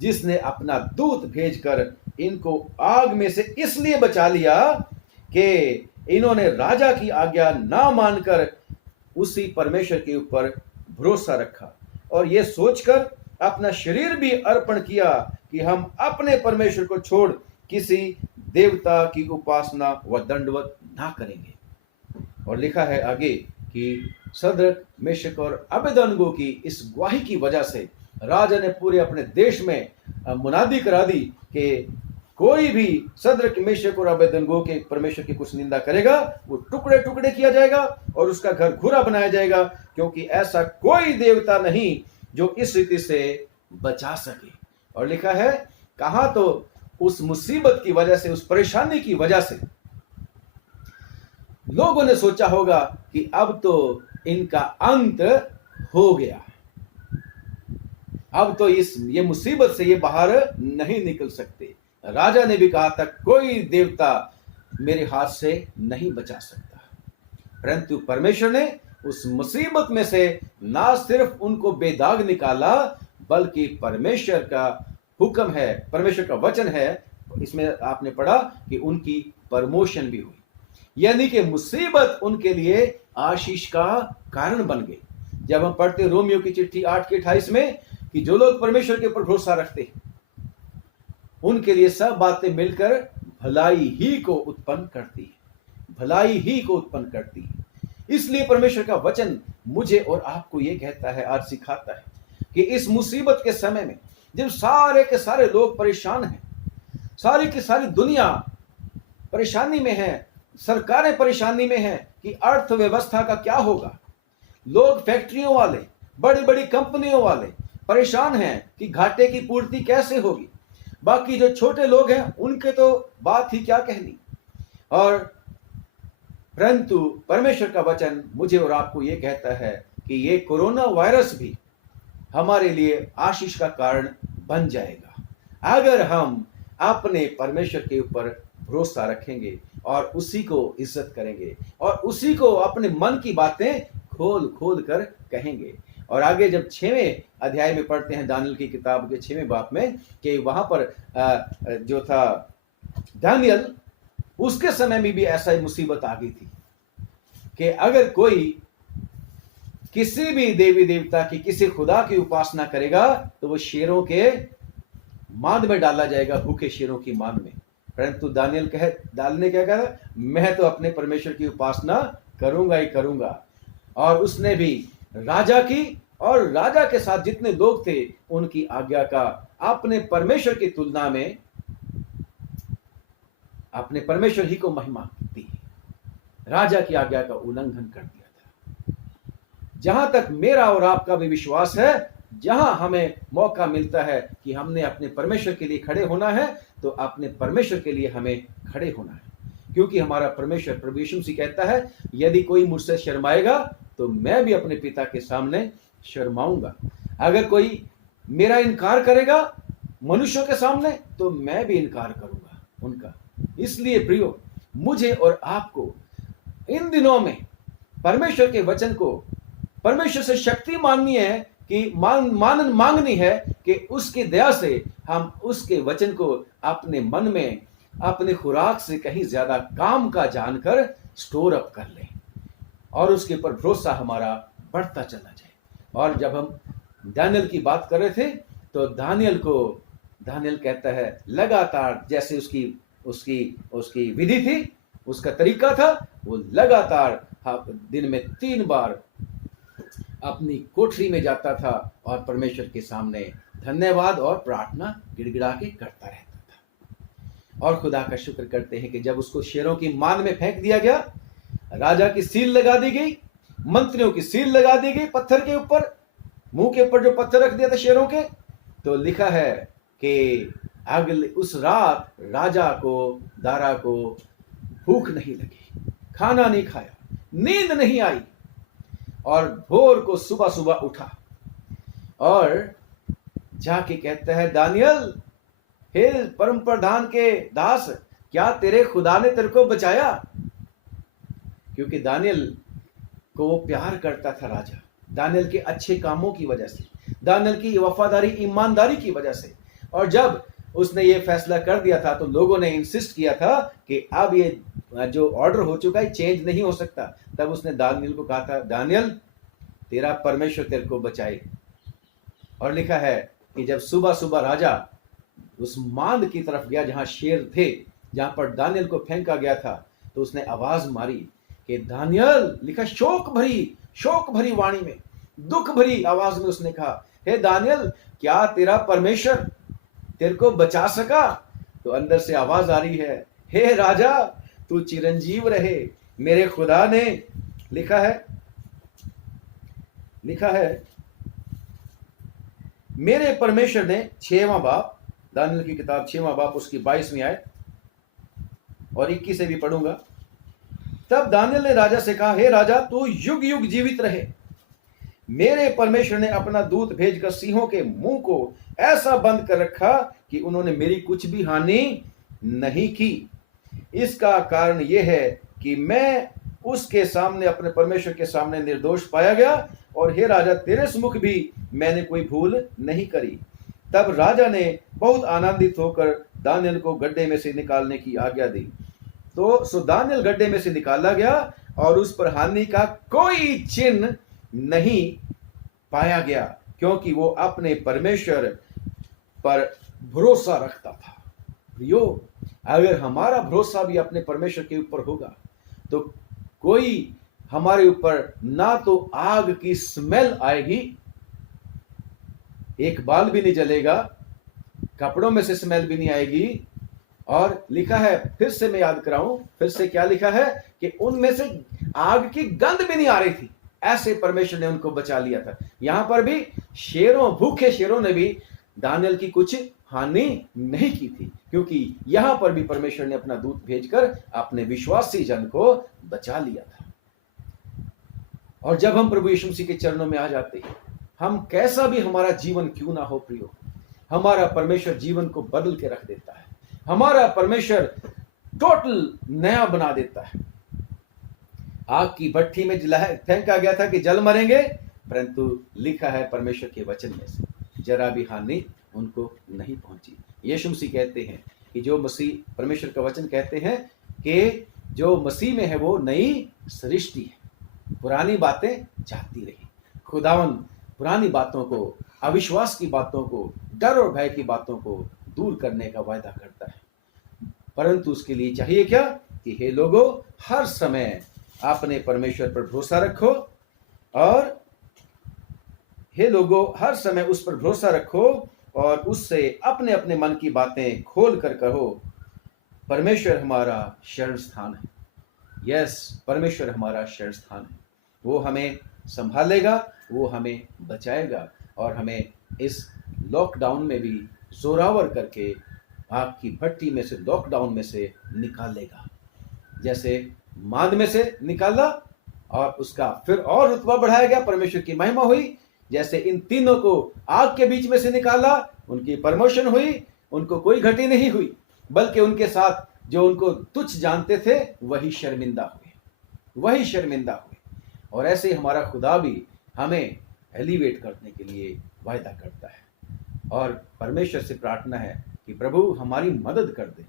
जिसने अपना दूत भेजकर इनको आग में से इसलिए बचा लिया कि इन्होंने राजा की आज्ञा ना मानकर उसी परमेश्वर के ऊपर भरोसा रखा और ये सोचकर अपना शरीर भी अर्पण किया कि हम अपने परमेश्वर को छोड़ किसी देवता की उपासना व दंडवत ना करेंगे। और लिखा है आगे कि सदरक, मेशक और अबेदनगो की इस गवाही की वजह से राजा ने पूरे अपने देश में मुनादी करा दी कि कोई भी सदरक, मेशक और अबेदनगो के परमेश्वर की कुछ निंदा करेगा वो टुकड़े टुकड़े किया जाएगा और उसका घर घुरा बनाया जाएगा, क्योंकि ऐसा कोई देवता नहीं जो इस रीति से बचा सके। और लिखा है कहा तो उस मुसीबत की वजह से, उस परेशानी की वजह से लोगों ने सोचा होगा कि अब तो इनका अंत हो गया, अब तो ये मुसीबत से ये बाहर नहीं निकल सकते। राजा ने भी कहा था कोई देवता मेरे हाथ से नहीं बचा सकता, परंतु परमेश्वर ने उस मुसीबत में से ना सिर्फ उनको बेदाग निकाला, बल्कि परमेश्वर का हुक्म है, परमेश्वर का वचन है, इसमें आपने पढ़ा कि उनकी प्रमोशन भी हुई, यानी कि मुसीबत उनके लिए आशीष का कारण बन गई। जब हम पढ़ते रोमियो की चिट्ठी 8 के 28 में कि जो लोग परमेश्वर के ऊपर भरोसा रखते हैं उनके लिए सब बातें मिलकर भलाई ही को उत्पन्न करती है, भलाई ही को उत्पन्न करती है। इसलिए परमेश्वर का वचन मुझे और आपको यह कहता है, आज सिखाता है कि इस मुसीबत के समय में जब सारे के सारे लोग परेशान हैं, सारी की सारी दुनिया परेशानी में है, सरकारें परेशानी में हैं कि अर्थव्यवस्था का क्या होगा। लोग, फैक्ट्रियों वाले, बड़ी बड़ी कंपनियों वाले परेशान हैं कि घाटे की पूर्ति कैसे होगी। बाकी जो छोटे लोग हैं उनके तो बात ही क्या कहनी। और परंतु परमेश्वर का वचन मुझे और आपको ये कहता है कि ये कोरोना वायरस भी हमारे लिए आशीष का कारण बन जाएगा अगर हम अपने परमेश्वर के ऊपर भरोसा रखेंगे और उसी को इज्जत करेंगे और उसी को अपने मन की बातें खोल खोल कर कहेंगे। और आगे जब 6वें अध्याय में पढ़ते हैं दानियल की किताब के 6वें बाब में कि वहां पर जो था दानियल, उसके समय में भी ऐसा ही मुसीबत आ गई थी कि अगर कोई किसी भी देवी देवता की, किसी खुदा की उपासना करेगा तो वो शेरों के मांद में डाला जाएगा, भूखे शेरों की मांद में। परंतु दानियल ने क्या कहा, मैं तो अपने परमेश्वर की उपासना करूंगा ही करूंगा। और उसने भी राजा की और राजा के साथ जितने लोग थे उनकी आज्ञा का अपने परमेश्वर की तुलना में अपने परमेश्वर ही को महिमा दी, राजा की आज्ञा का उल्लंघन कर दिया था। जहां तक मेरा और आपका भी विश्वास है, जहां हमें मौका मिलता है कि हमने अपने परमेश्वर के लिए खड़े होना है तो अपने परमेश्वर के लिए हमें खड़े होना है, क्योंकि हमारा परमेश्वर प्रभु यीशु मसीह कहता है यदि कोई मुझसे शर्माएगा तो मैं भी अपने पिता के सामने शर्माऊंगा। अगर कोई मेरा इनकार करेगा मनुष्यों के सामने तो मैं भी इनकार करूंगा उनका। इसलिए प्रियो, मुझे और आपको इन दिनों में परमेश्वर के वचन को, परमेश्वर से शक्ति मांगनी है कि मांगनी है कि उसकी दया से हम उसके वचन को अपने मन में, अपने खुराक से कहीं ज्यादा काम का जानकर स्टोर अप कर लें और उसके ऊपर भरोसा हमारा बढ़ता चला जाए। और जब हम दानियल की बात कर रहे थे तो दानियल कहता है लगातार, जैसे उसकी विधि थी, उसका तरीका था, वो लगातार दिन में 3 बार अपनी कोठरी में जाता था और परमेश्वर के सामने धन्यवाद और प्रार्थना गिड़गिड़ा के करता रहता था। और खुदा का शुक्र करते हैं कि जब उसको शेरों की मान में फेंक दिया गया, राजा की सील लगा दी गई, मंत्रियों की सील लगा दी गई पत्थर के ऊपर, मुंह के ऊपर जो पत्थर रख दिया था शेरों के, तो लिखा है कि अगले उस रात राजा को, दारा को भूख नहीं लगी, खाना नहीं खाया, नींद नहीं आई, और भोर को सुबह सुबह उठा और जाके कहता है दानियल, हे परम प्रधान के दास, क्या तेरे खुदा ने तेरे को बचाया? क्योंकि दानियल को वो प्यार करता था राजा, दानियल के अच्छे कामों की वजह से, दानियल की वफादारी, ईमानदारी की वजह से। और जब उसने ये फैसला कर दिया था तो लोगों ने इंसिस्ट किया था कि अब ये जो ऑर्डर हो चुका है चेंज नहीं हो सकता। तब उसने दानियल को कहा था, दानियल तेरा परमेश्वर तेरे को बचाए। और लिखा है कि जब सुबह सुबह राजा उस मांद की तरफ गया जहां शेर थे, जहां पर दानियल को फेंका गया था, तो उसने आवाज मारी कि दानियल, लिखा शोक भरी वाणी में, दुख भरी आवाज में उसने कहा, हे दानियल, क्या तेरा परमेश्वर तेरे को बचा सका? तो अंदर से आवाज आ रही है, हे राजा, तू चिरंजीव रहे, मेरे खुदा ने, लिखा है मेरे परमेश्वर ने, 6वां बाब, दानियल की किताब 6वां बाब उसकी 22वीं आयत और 21 से भी पढ़ूंगा। तब दानियल ने राजा से कहा, हे राजा, तू युग युग जीवित रहे। मेरे परमेश्वर ने अपना दूत भेजकर सिंहों के मुंह को ऐसा बंद कर रखा कि उन्होंने मेरी कुछ भी हानि नहीं की। इसका कारण यह है कि मैं उसके सामने, अपने परमेश्वर के सामने निर्दोष पाया गया, और हे राजा, तेरे सम्मुख भी मैंने कोई भूल नहीं करी। तब राजा ने बहुत आनंदित होकर दानियल को गड्ढे में से निकालने की आज्ञा दी। तो दानियल गड्ढे में से निकाला गया और उस पर हानि का कोई चिन्ह नहीं पाया गया, क्योंकि वो अपने परमेश्वर पर भरोसा रखता था। प्रियो, अगर हमारा भरोसा भी अपने परमेश्वर के ऊपर होगा तो कोई हमारे ऊपर ना तो आग की स्मेल आएगी, एक बाल भी नहीं जलेगा, कपड़ों में से स्मेल भी नहीं आएगी, और लिखा है, फिर से मैं याद कराऊं, फिर से क्या लिखा है कि उनमें से आग की गंध भी नहीं आ रही थी, ऐसे परमेश्वर ने उनको बचा लिया था। यहां पर भी भूखे शेरों ने भी दानियल की कुछ हानि नहीं की थी, क्योंकि यहां पर भी परमेश्वर ने अपना दूत भेजकर अपने विश्वासी जन को बचा लिया था। और जब हम प्रभु यीशु मसीह के चरणों में आ जाते हैं, हम कैसा भी हमारा जीवन क्यों ना हो प्रियो, हमारा परमेश्वर जीवन को बदल के रख देता है। हमारा परमेश्वर टोटल नया बना देता है। आग की भट्टी में फेंका गया था कि जल मरेंगे, परंतु लिखा है परमेश्वर के वचन में से जरा भी हानि उनको नहीं पहुंची। यीशु मसीह कहते हैं कि जो मसीह, परमेश्वर का वचन कहते हैं कि जो मसीह में है वो नई सृष्टि है, पुरानी बातें जाती रही। खुदावन पुरानी बातों को, अविश्वास की बातों को, डर और भय की बातों को दूर करने का वायदा करता है, परंतु उसके लिए चाहिए क्या कि हे लोगों, हर समय अपने परमेश्वर पर भरोसा रखो, और हे लोगों हर समय उस पर भरोसा रखो और उससे अपने अपने मन की बातें खोल कर कहो, परमेश्वर हमारा शरण स्थान है। यस, परमेश्वर हमारा शरण स्थान है। वो हमें संभालेगा, वो हमें बचाएगा और हमें इस लॉकडाउन में भी जोरावर करके आग की भट्टी में से, लॉकडाउन में से निकालेगा। जैसे मांद में से निकाला और उसका फिर और रुतबा बढ़ाया गया, परमेश्वर की महिमा हुई। जैसे इन तीनों को आग के बीच में से निकाला, उनकी प्रमोशन हुई, उनको कोई घटी नहीं हुई, बल्कि उनके साथ जो उनको तुच्छ जानते थे वही शर्मिंदा हुए, वही शर्मिंदा हुए। और ऐसे हमारा खुदा भी हमें एलिवेट करने के लिए वायदा करता है। और परमेश्वर से प्रार्थना है कि प्रभु हमारी मदद कर दे,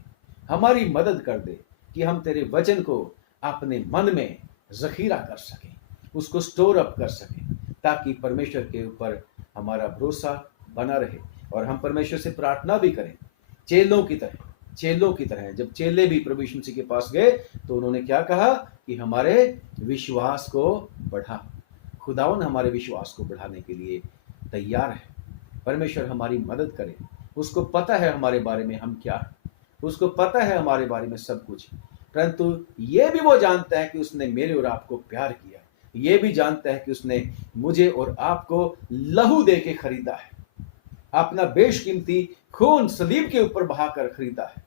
हमारी मदद कर दे कि हम तेरे वचन को अपने मन में जखीरा कर सकें, उसको स्टोर अप कर सकें, ताकि परमेश्वर के ऊपर हमारा भरोसा बना रहे। और हम परमेश्वर से प्रार्थना भी करें चेलों की तरह। जब चेले भी प्रभु यीशु मसीह के पास गए तो उन्होंने क्या कहा कि हमारे विश्वास को बढ़ा। खुदावन हमारे विश्वास को बढ़ाने के लिए तैयार है। परमेश्वर हमारी मदद करे। उसको पता है हमारे बारे में हम क्या है, उसको पता है हमारे बारे में सब कुछ, परंतु ये भी वो जानता है कि उसने मेरे और आपको प्यार किया। ये भी जानता है कि उसने मुझे और आपको लहू दे के खरीदा है, अपना बेशकीमती खून सलीब के ऊपर बहाकर खरीदा है।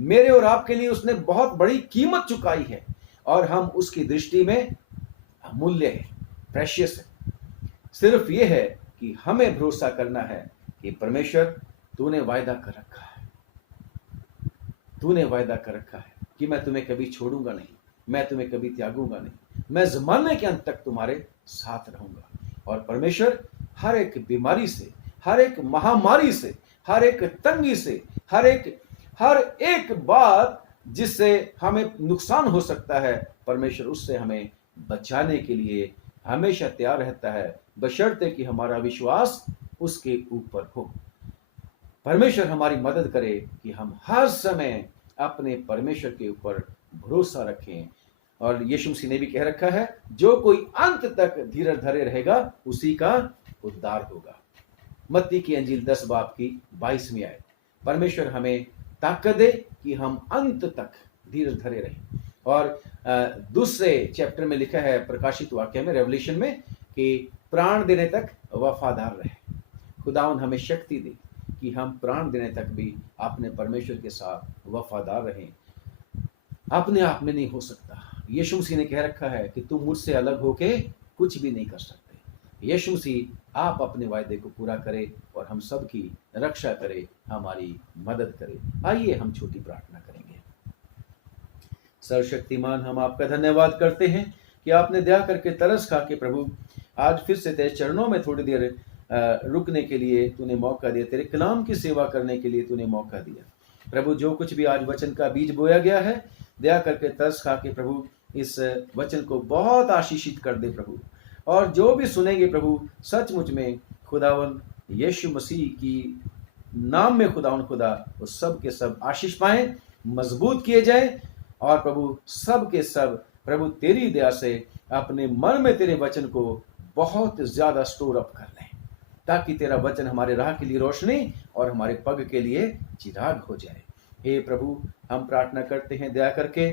मेरे और आपके लिए उसने बहुत बड़ी कीमत चुकाई है और हम उसकी दृष्टि में अमूल्य है, प्रेशियस है। सिर्फ ये है कि हमें भरोसा करना है कि परमेश्वर तूने वायदा कर रखा है, तूने वायदा कर रखा है कि मैं तुम्हें कभी छोड़ूंगा नहीं, मैं तुम्हें कभी त्यागूंगा नहीं, मैं ज़माने के अंत तक तुम्हारे साथ रहूंगा। और परमेश्वर हर एक बीमारी से, हर एक महामारी से, हर एक तंगी से, हर एक बात जिससे हमें नुकसान हो सकता है, परमेश्वर उससे हमें बचाने के लिए हमेशा तैयार रहता है, बशर्ते कि हमारा विश्वास उसके ऊपर हो। परमेश्वर हमारी मदद करे कि हम हर समय अपने परमेश्वर के ऊपर भरोसा रखें। और यीशु मसीह ने भी कह रखा है, जो कोई अंत तक धीरज धरे रहेगा उसी का उद्धार होगा। मत्ती की अंजील 10 बाब की 22वीं आयत। परमेश्वर हमें ताकत दे कि हम अंत तक धीरज धरे रहें। और दूसरे चैप्टर में लिखा है, प्रकाशित वाक्य में, रेवल्यूशन में, कि प्राण देने तक वफादार रहे। खुदावन हमें शक्ति दे कि हम प्राण देने तक भी अपने परमेश्वर के साथ वफादार रहें। अपने आप में नहीं हो सकता। यीशु मसीह ने कह रखा है कि तुम मुझसे अलग होके कुछ भी नहीं कर सकते। यीशु मसीह आप अपने वायदे को पूरा करे और हम सब की रक्षा करे, हमारी मदद करे। आइए हम छोटी प्रार्थना करेंगे। सर्वशक्तिमान, हम आपका धन्यवाद करते हैं कि आपने दया करके तरस खा के प्रभु आज फिर से तेरे चरणों में थोड़ी देर रुकने के लिए तूने मौका दिया, तेरे कलाम की सेवा करने के लिए तूने मौका दिया। प्रभु जो कुछ भी आज वचन का बीज बोया गया है, दया करके तरस खा के प्रभु इस वचन को बहुत आशीषित कर दे प्रभु। और जो भी सुनेंगे प्रभु, सचमुच में खुदावन यीशु मसीह की नाम में खुदावन खुदा वो सब के सब आशीष पाएं, मजबूत किए जाएं। और प्रभु सब के सब प्रभु तेरी दया से अपने मन में तेरे वचन को बहुत ज्यादा स्टोर अप कर लें, ताकि तेरा वचन हमारे राह के लिए रोशनी और हमारे पग के लिए चिराग हो जाए। हे प्रभु, हम प्रार्थना करते हैं दया करके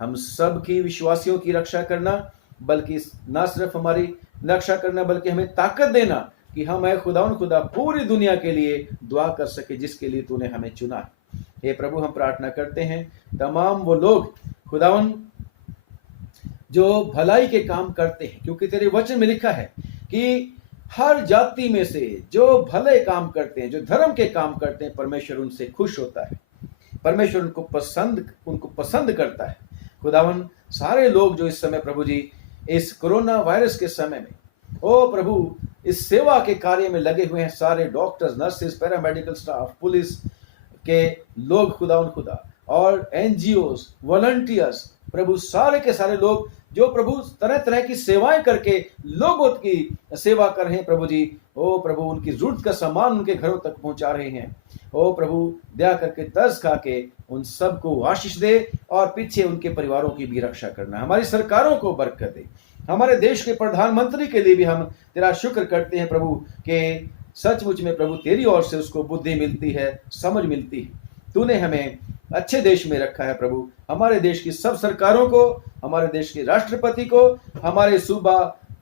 हम सब की विश्वासियों की रक्षा करना, बल्कि ना सिर्फ हमारी रक्षा करना बल्कि हमें ताकत देना कि हम है खुदा पूरी दुनिया के लिए दुआ कर सके जिसके लिए तूने हमें चुना है। हे प्रभु, हम प्रार्थना करते हैं तमाम वो लोग खुदावन जो भलाई के काम करते हैं, क्योंकि तेरे वचन में लिखा है कि हर जाति में से जो भले काम करते हैं, जो धर्म के काम करते हैं, परमेश्वर उनसे खुश होता है, परमेश्वर उनको पसंद करता है। खुदावन, सारे लोग जो इस समय प्रभु जी इस कोरोना वायरस के समय में ओ प्रभु इस सेवा के कार्य में लगे हुए हैं, सारे doctors, nurses, paramedical staff, police के लोग खुदा और एनजीओस, वॉलंटियर्स, प्रभु सारे के सारे लोग जो प्रभु तरह तरह की सेवाएं करके लोगों की सेवा कर रहे हैं प्रभु जी। ओ प्रभु, उनकी जरूरत का सामान उनके घरों तक पहुंचा रहे हैं। ओ प्रभु, दया करके तरस खा के उन सबको आशीष दे और पीछे उनके परिवारों की भी रक्षा करना। हमारी सरकारों को बरकत दे। हमारे देश के प्रधानमंत्री के लिए भी हम तेरा शुक्र करते हैं प्रभु कि सचमुच में प्रभु तेरी ओर से उसको बुद्धि मिलती है, समझ मिलती है। तूने हमें अच्छे देश में रखा है प्रभु। हमारे देश की सब सरकारों को, हमारे देश के राष्ट्रपति को, हमारे सूबा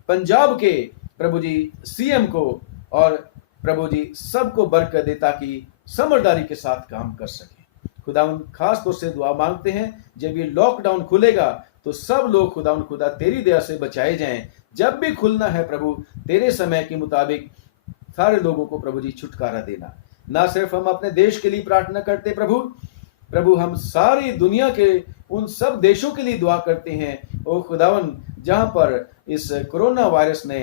पंजाब के प्रभु जी सीएम को और प्रभु जी सबको बरकत दे ताकि समझदारी के साथ काम कर सके। खुदावन, खास तौर से दुआ मांगते हैं जब ये लॉकडाउन खुलेगा तो सब लोग खुदा तेरी दया से बचाए जाएं। जब भी खुलना है प्रभु, तेरे समय के मुताबिक सारे लोगों को प्रभु जी छुटकारा देना। ना सिर्फ हम अपने देश के लिए प्रार्थना करते प्रभु हम सारी दुनिया के उन सब देशों के लिए दुआ करते हैं ओ खुदावन जहां पर इस कोरोना वायरस ने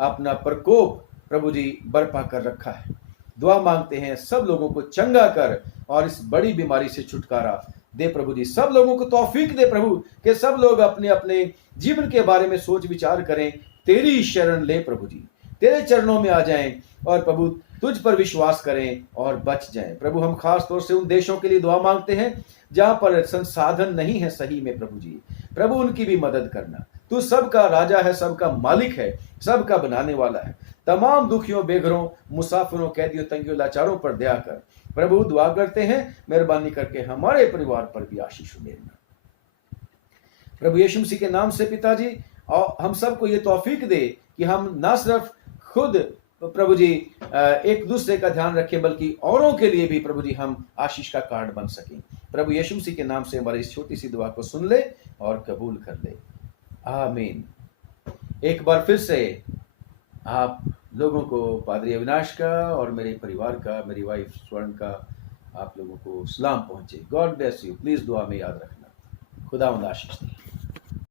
अपना प्रकोप प्रभु जी बर्पा कर रखा है। दुआ मांगते हैं सब लोगों को चंगा कर और इस बड़ी बीमारी से छुटकारा दे प्रभु जी। सब लोगों को तौफीक दे प्रभु कि सब लोग अपने अपने जीवन के बारे में सोच विचार करें, तेरी शरण ले प्रभु जी, तेरे चरणों में आ जाएं और प्रभु तुझ पर विश्वास करें और बच जाएं। प्रभु, हम खास तौर से उन देशों के लिए दुआ मांगते हैं जहां पर संसाधन नहीं है सही में प्रभु जी। प्रभु, उनकी भी मदद करना। तू सबका राजा है, सबका मालिक है, सबका बनाने वाला है। तमाम दुखियों, बेघरों, मुसाफिरों, कैदियों, तंगियों, लाचारों पर दया कर प्रभु। दुआ करते हैं मेहरबानी करके हमारे परिवार पर भी आशीष देना प्रभु यीशु मसीह के नाम से पिताजी। और हम सबको ये तौफीक दे कि हम ना सिर्फ खुद प्रभु जी एक दूसरे का ध्यान रखें बल्कि औरों के लिए भी प्रभु जी हम आशीष का कार्ड बन सकें। प्रभु यीशु मसीह के नाम से हमारी इस छोटी सी दुआ को सुन ले और कबूल कर ले, आमीन। एक बार फिर से आप लोगों को पादरी अविनाश का और मेरे परिवार का, मेरी वाइफ स्वर्ण का आप लोगों को सलाम पहुंचे। God bless you. प्लीज दुआ में याद रखना। खुदावंद आशीष दे।